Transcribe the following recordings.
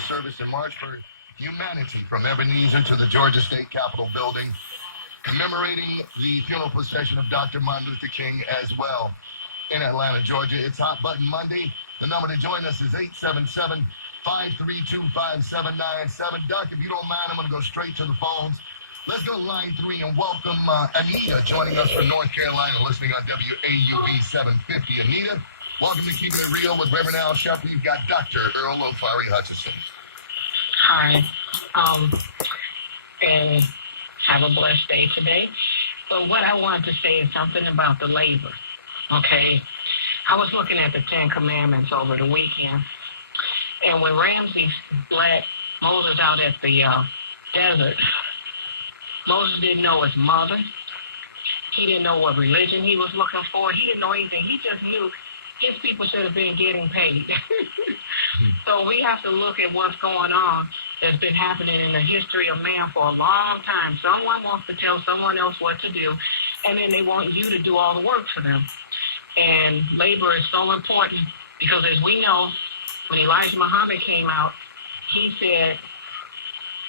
service in March for humanity from Ebenezer to the Georgia State Capitol building, commemorating the funeral procession of Dr. Martin Luther King as well in Atlanta, Georgia. It's Hot Button Monday. The number to join us is 877-532-5797. Doc, if you don't mind, I'm going to go straight to the phones. Let's go to line 3 and welcome Anita joining us from North Carolina, listening on WAUB 750. Anita, welcome to Keeping It Real with Reverend Al Sharpton. You've got Dr. Earl Ofari Hutchinson. Hi, and have a blessed day today. But what I wanted to say is something about the labor, okay? I was looking at the Ten Commandments over the weekend, and when Ramses let Moses out at the desert, Moses didn't know his mother. He didn't know what religion he was looking for. He didn't know anything. He just knew his people should have been getting paid. So we have to look at what's going on that's been happening in the history of man for a long time. Someone wants to tell someone else what to do, and then they want you to do all the work for them. And labor is so important because, as we know, when Elijah Muhammad came out, he said,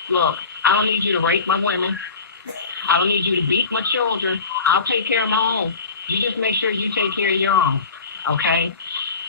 look, I don't need you to rape my women. I don't need you to beat my children. I'll take care of my own. You just make sure you take care of your own, okay?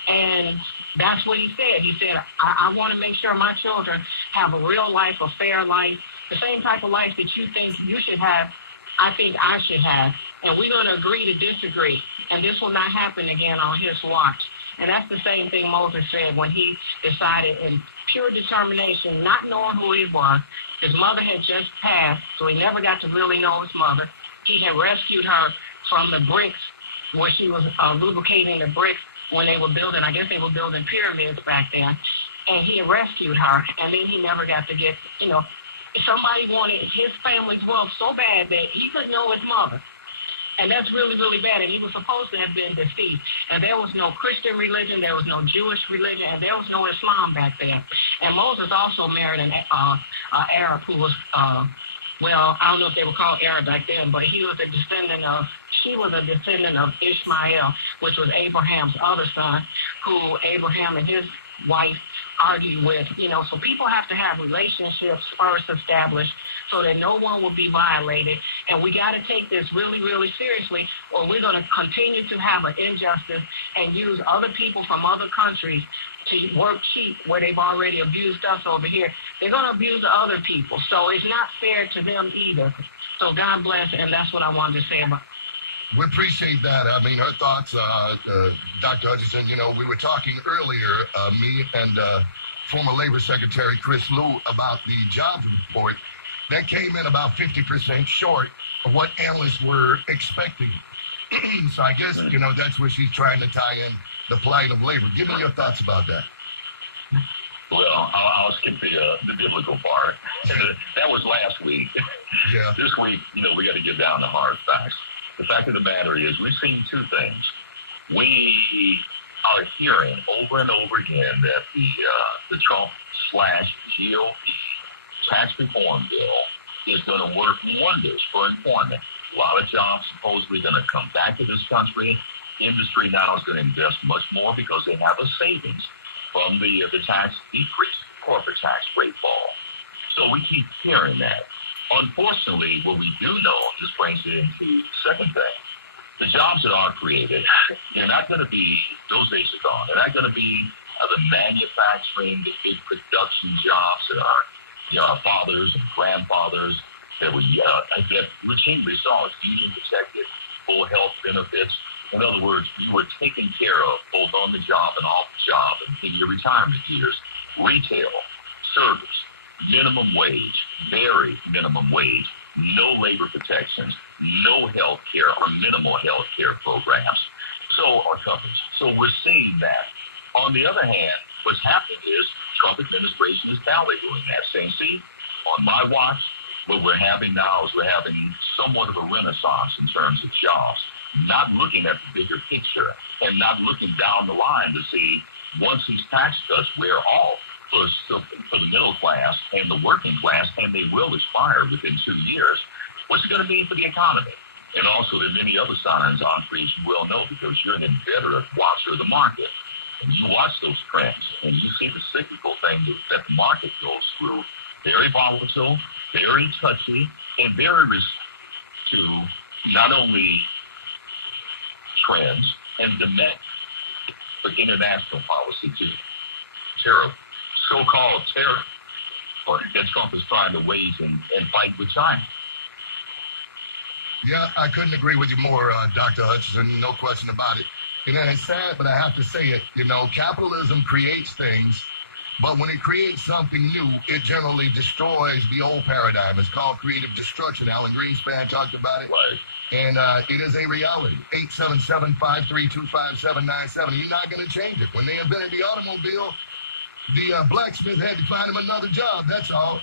And that's what he said. He said, I want to make sure my children have a real life, a fair life, the same type of life that you think you should have, I think I should have. And we're going to agree to disagree. And this will not happen again on his watch. And that's the same thing Moses said when he decided in pure determination, not knowing who he was. His mother had just passed, so he never got to really know his mother. He had rescued her from the bricks where she was lubricating the bricks when they were building, I guess they were building pyramids back then. And he had rescued her, and then he never got to get, somebody wanted his family's wealth so bad that he couldn't know his mother. And that's really, really bad. And he was supposed to have been deceived. And there was no Christian religion, there was no Jewish religion, and there was no Islam back then. And Moses also married an Arab who was, I don't know if they were called Arab back then, but she was a descendant of Ishmael, which was Abraham's other son, who Abraham and his wife argued with, so people have to have relationships first established so that no one will be violated. And we got to take this really, really seriously, or we're going to continue to have an injustice and use other people from other countries to work cheap where they've already abused us over here. They're going to abuse the other people. So it's not fair to them either. So God bless, and that's what I wanted to say about it. We appreciate that. I mean, her thoughts, Dr. Hutchinson, we were talking earlier, me and former Labor Secretary Chris Liu, about the jobs report that came in about 50% short of what analysts were expecting. So I guess, that's where she's trying to tie in the plight of labor. Give me your thoughts about that. Well, I'll skip the biblical part. That was last week. Yeah. This week, we got to get down to hard facts. The fact of the matter is we've seen two things. We are hearing over and over again that the Trump/GOP tax reform bill is going to work wonders for employment. A lot of jobs supposedly going to come back to this country. Industry now is going to invest much more because they have a savings from the tax decrease, corporate tax rate fall. So we keep hearing that. Unfortunately, what we do know, this brings it into the second thing, the jobs that are created, they're not going to be, those days are gone, they're not going to be the manufacturing, the big production jobs that our fathers and grandfathers that that routinely saw as union protected, full health benefits. In other words, you were taken care of both on the job and off the job and in your retirement years. Retail, service, minimum wage, very minimum wage, no labor protections, no health care or minimal health care programs. So are companies. So we're seeing that. On the other hand, what's happening is Trump administration is validating that, saying, see, on my watch, what we're having now is we're having somewhat of a renaissance in terms of jobs, not looking at the bigger picture and not looking down the line to see once these tax cuts wear off for the middle class and the working class, and they will expire within 2 years, what's it going to mean for the economy? And also there are many other signs on for you well know because you're an inveterate watcher of the market. And you watch those trends, and you see the cyclical thing that the market goes through. Very volatile, very touchy, and very to not only trends and demand, but international policy too. Tariff, so-called tariff, that Trump is trying to wage and fight with China. Yeah, I couldn't agree with you more, Dr. Hutchinson. No question about it. You know, it's sad, but I have to say it. You know, capitalism creates things, but when it creates something new, it generally destroys the old paradigm. It's called creative destruction. Alan Greenspan talked about it. Right. And it is a reality. 877-532-5797. You're not going to change it. When they invented the automobile, the blacksmith had to find him another job. That's all.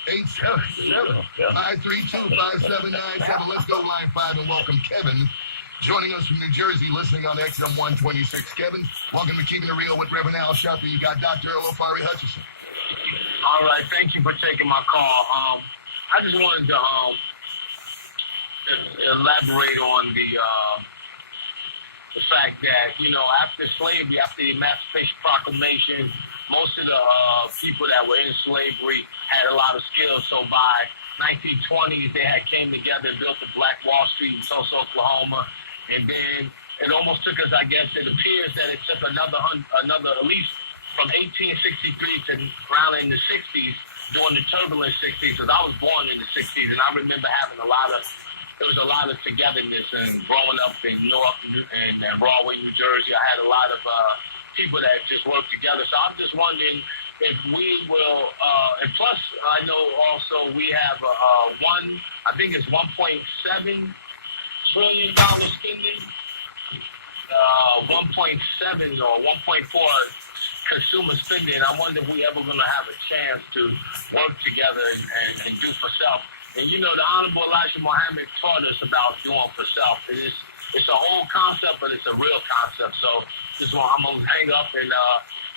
877-532-5797. Let's go to line 5 and welcome Kevin, joining us from New Jersey, listening on XM 126. Kevin, welcome to Keeping It Real with Reverend Al Sharpton. You got Dr. Earl Ofari Hutchinson. All right, thank you for taking my call. I just wanted to elaborate on the fact that, you know, after slavery, after the Emancipation Proclamation, most of the people that were in slavery had a lot of skills. So by 1920s, they had came together and built the Black Wall Street in Tulsa, Oklahoma. And then it almost took us, I guess, it appears that it took another at least from 1863 to around in the 60s, during the turbulent 60s, because I was born in the 60s, and I remember having there was a lot of togetherness, and growing up in North and Broadway, New Jersey, I had a lot of people that just worked together. So I'm just wondering if we will, and plus I know also we have I think it's $1.7 trillion spending, 1.7 or 1.4 consumer spending. I wonder if we ever going to have a chance to work together and do for self. And you know, the Honorable Elijah Muhammad taught us about doing for self. It's a whole concept, but it's a real concept. So I'm going to hang up and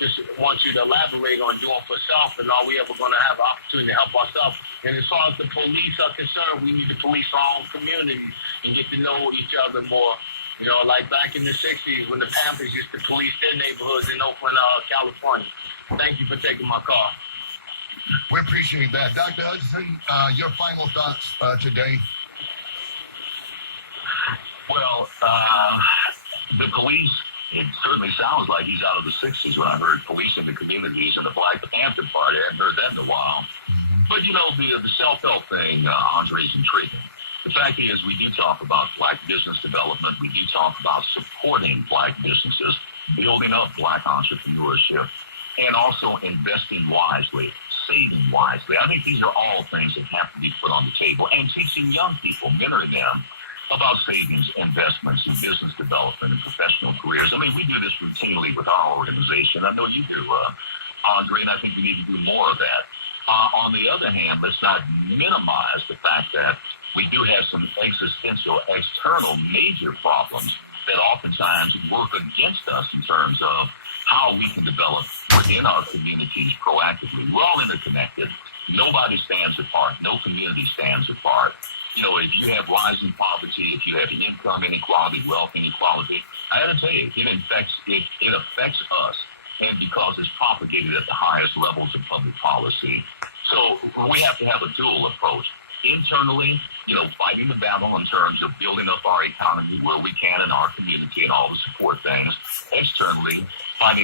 just want you to elaborate on doing for self, and are we ever going to have an opportunity to help ourselves? And as far as the police are concerned, we need to police our own communities and get to know each other more. You know, like back in the 60s when the Panthers used to police their neighborhoods in Oakland, California. Thank you for taking my call. We appreciate that. Dr. Hutchinson, your final thoughts today? Well, the police, it certainly sounds like he's out of the 60s when I heard police in the communities and the Black Panther Party. I hadn't heard that in a while. Mm-hmm. But, you know, the self-help thing, Andre, is intriguing. The fact is, we do talk about Black business development. We do talk about supporting Black businesses, building up Black entrepreneurship, and also investing wisely, saving wisely. I think these are all things that have to be put on the table, and teaching young people, mentoring them about savings, investments, and business development and professional careers. I mean, we do this routinely with our organization. I know you do, Andre, and I think we need to do more of that. On the other hand, let's not minimize the fact that we do have some existential, external major problems that oftentimes work against us in terms of how we can develop within our communities proactively. We're all interconnected. Nobody stands apart. No community stands apart. You know, if you have rising poverty, if you have income inequality, wealth inequality, I gotta tell you, it affects us, and because it's propagated at the highest levels of public policy. So we have to have a dual approach. Internally, you know, fighting the battle in terms of building up our economy where we can in our community and all the support things. Externally,